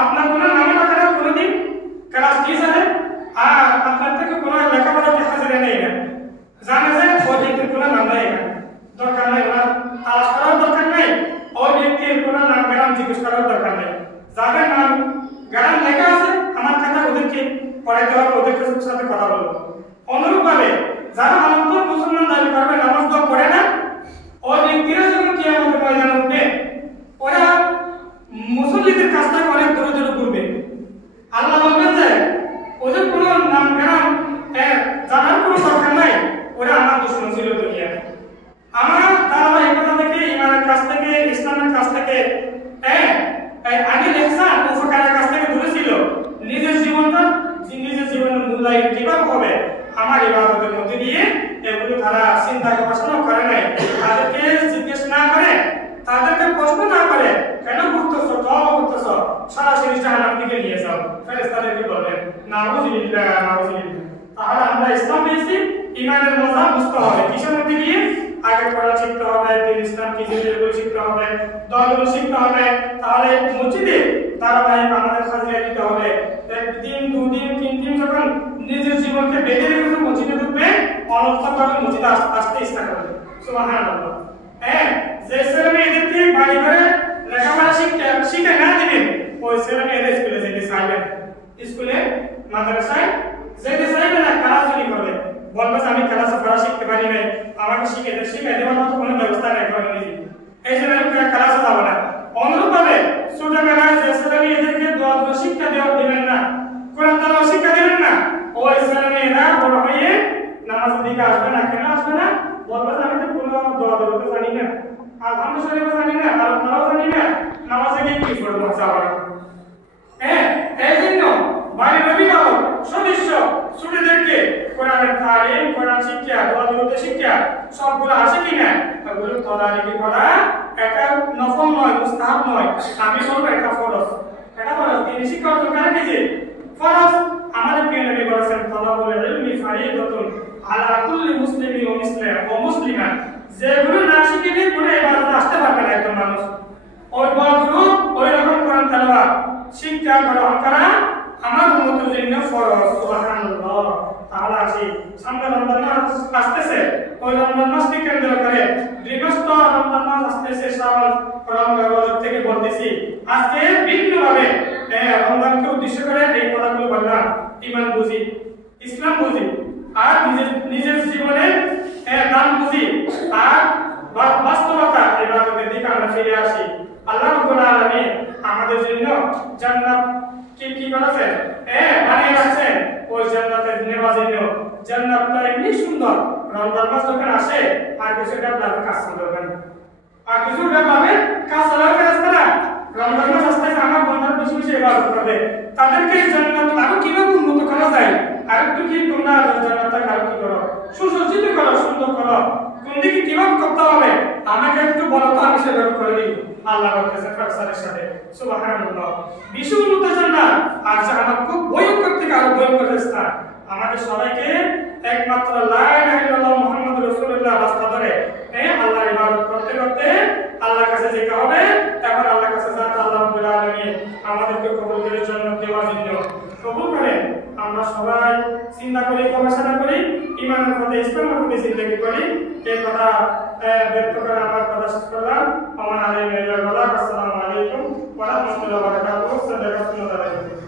আপনার কোনো নামে টাকা কোনোদিন ক্লাস টিচারে আর আপনার থেকে কোনো লেখাপড়া হাজিরা নেই না, জানে যে ওই ব্যক্তির কোনো নাম নেই না, দরকার নেই, ওনার তালাশ করার দরকার নেই, ওই ব্যক্তির কোনো নাম গ্রাম জিজ্ঞেস করার দরকার নেই। যাদের নাম গ্রাম লেখা আছে আমার কথা ওদেরকে পড়াইতে হবে, ওদের সাথে কথা বলবো। অনুরূপভাবে যারা অন্তর মুসলমান দাবি করবে নামাজ দোয়া পড়ে না, ওই ব্যক্তিরা যখন কিয়ামতের ময়দানে উঠবে ওরা মুসল্লিদের কাছ থেকে অনেক দূরে দূরে ঘুরবে। আল্লাহ বলবেন যে ওদের কোনো নাম গ্রাম জানার কোনো দরকার নাই, ওরা আমার দুশমন ছিল দুনিয়া, আমার ধারাবাহিকতা থেকে ইমানের কাছ থেকে ইসলামের কাছ থেকে আগে ইহসান উপকারের কাছ থেকে দূরে ছিল। নিজের জীবনের মূল্যায়ন কিভাবে হবে আমার ইবাদতের মধ্যে দিয়ে, এগুলো তারা চিন্তা গবেষণা করে নাই। তাদেরকে জিজ্ঞেস না করে, তাদেরকে প্রশ্ন না করে কেন ঘুরতেছ, তওবা করতেছ, সরাসরি জাহান্নাম দিকে নিয়ে যাও, ফেরেশতাদেরকে বলবেন নাউযুবিল্লাহ নাউযুবিল্লাহ। তাহলে আমরা ইসলাম পেয়েছি, ইমানের মজা বুঝতে হবে কিসের মধ্যে দিয়ে, আগে পড়া শিখতে হবে, দিন ইসলাম কি জিনিস এগুলো শিখতে হবে, দলগুলো শিখতে হবে। তাহলে মসজিদে ধারাবাহিক আমাদের হাজিরা দিতে হবে। একদিন দুদিন তিন দিন যখন নিজের জীবনকে বেঁধে রেখে মসজিদে ঢুকবে, অনর্থকভাবে মসজিদে আসতে ইচ্ছা করবে। সুবহানাল্লাহ। যে ছেলে মেয়েদেরকে বাড়ি ঘরে লেখাপড়া শিখে না দিবেন, ওই ছেলে মেয়েদের স্কুলে যেতে চাইবে না, স্কুলে মাদ্রাসায় যেতে চাইবে না, ক্লাসই করবে, বলবে আমি ক্লাসে পড়া শিখতে পারি নাই, আমাকে শিখে দেওয়ার মতো কোনো ব্যবস্থা নেই করে নিজে, এই জন্য আমি ক্লাসে যাবো না। অনুরূপভাবে ছোটবেলায় যে ছেলে মেয়েদেরকে দোয়া শিক্ষা দিবেন না, কোরআন তেলাওয়াত শিক্ষা দিবেন না, ওই ছেলে মেয়েরা বড় হয়ে নামাজের দিকে আসবে না। কেন আসবে না? বলবে আমি তো কোনো দোয়া তো জানি না, আলহামদুলিল্লাহ জানি না, আল্লাহ তাআলা জানি না, নামাজে গিয়ে কি করবো যাবো না। এই জন্য বাড়ির অভিভাবক সদস্য ছোটদেরকে কোরআনের তালিম, কোরআন শিক্ষা, দোয়া শিক্ষা সবগুলো আছে কিনা ওগুলো তদারকি করা। এটা নফল নয়, মুস্তাহাব নয়, আমি বলবো এটা ফরজ। এটা ফরজ, তিনি শিক্ষা অর্জন করে কি যে ফরজ। আমাদের প্রিয় নবী বলেছেন তালাবুল ইলমি ফারিদাতুন আলা কুল্লি মুসলিমিন ওয়া মুসলিমা, যেগুলো না শিখলে কোনো ইবাদতে আসতে পারবে না একজন মানুষ। ওই দোয়াগুলো ওই রকম কোরআন তেলাওয়াত শিক্ষা গ্রহণ করা আমার উম্মতের জন্য ফরজ। সুবহানাল্লাহ। তাহলে আসি সামনে রমজান মাস আসতেছে, ওই রমজান মাসকে কেন্দ্র করে বিগত রমজান মাস আসতেছে, শাওয়াল রমজান থেকে বলতেছি আজকে ভিন্নভাবে রমজানকে উদ্দেশ্য করে এই কথাগুলো বললাম। ঈমান বুঝি, ইসলাম বুঝি, আর নিজের জীবনে দান বুঝি, আর বাস্তবতা ইবাদতের দিকে আমরা ফিরে আসি। আল্লাহ রাব্বুল আলামিন আমাদের জন্য জান্নাত কি বলেছেন বানিয়ে রাখছেন, ওই জান্নাতের নেওয়ার জন্য। জান্নাতটা এমনি সুন্দর, রমজান মাস যখন আসে আর কিছু ডেভেলপের কাজ করবেন, আর কিছু ডেভেলপের কাজ চালাবে ফেরেশতারা। রমজান মাস আসতেছে, আমার বন্ধার বেশি বেশি ইবাদত করবে, তাদেরকে জান্নাত আরো কিভাবে উন্নত করা যায়, আর একটু কি তোমরা জান্নাতটাকে আরো কি করো, সুসজ্জিত করো, সুন্দর করো, কোন দিকে কিভাবে করতে হবে আমাকে একটু বলো তো, আমি সেভাবে করে দিই। আল্লাহ বলতেছে ফেরেশতাদের সাথে সুবহানাল্লাহ। বিশ্ব উন্নত জান্নাত আর জাহান্নাম খুব ভয়ঙ্কর থেকে আরো ভয়ঙ্কর স্থান। আমাদের সবাইকে একমাত্র লা ইলাহা ইল্লাল্লাহ মুহাম্মাদুর রাসূলুল্লাহ রাস্তা ধরে আল্লাহর ইবাদত করতে করতে আল্লাহর কাছে যেতে হবে। এখন আল্লাহর কাছে যাতে আল্লাহ রাব্বুল আলামিন আমাদেরকে কবুল করে জান্নাত দেওয়ার জন্য কবুল করেন। আমরা সবাই চিন্তা করি, গবেষণা করি, ঈমানের পথে ইসলামের পথে জিন্দেগি করি। এই কথা ব্যক্ত করে আমার কথা শেষ করলাম।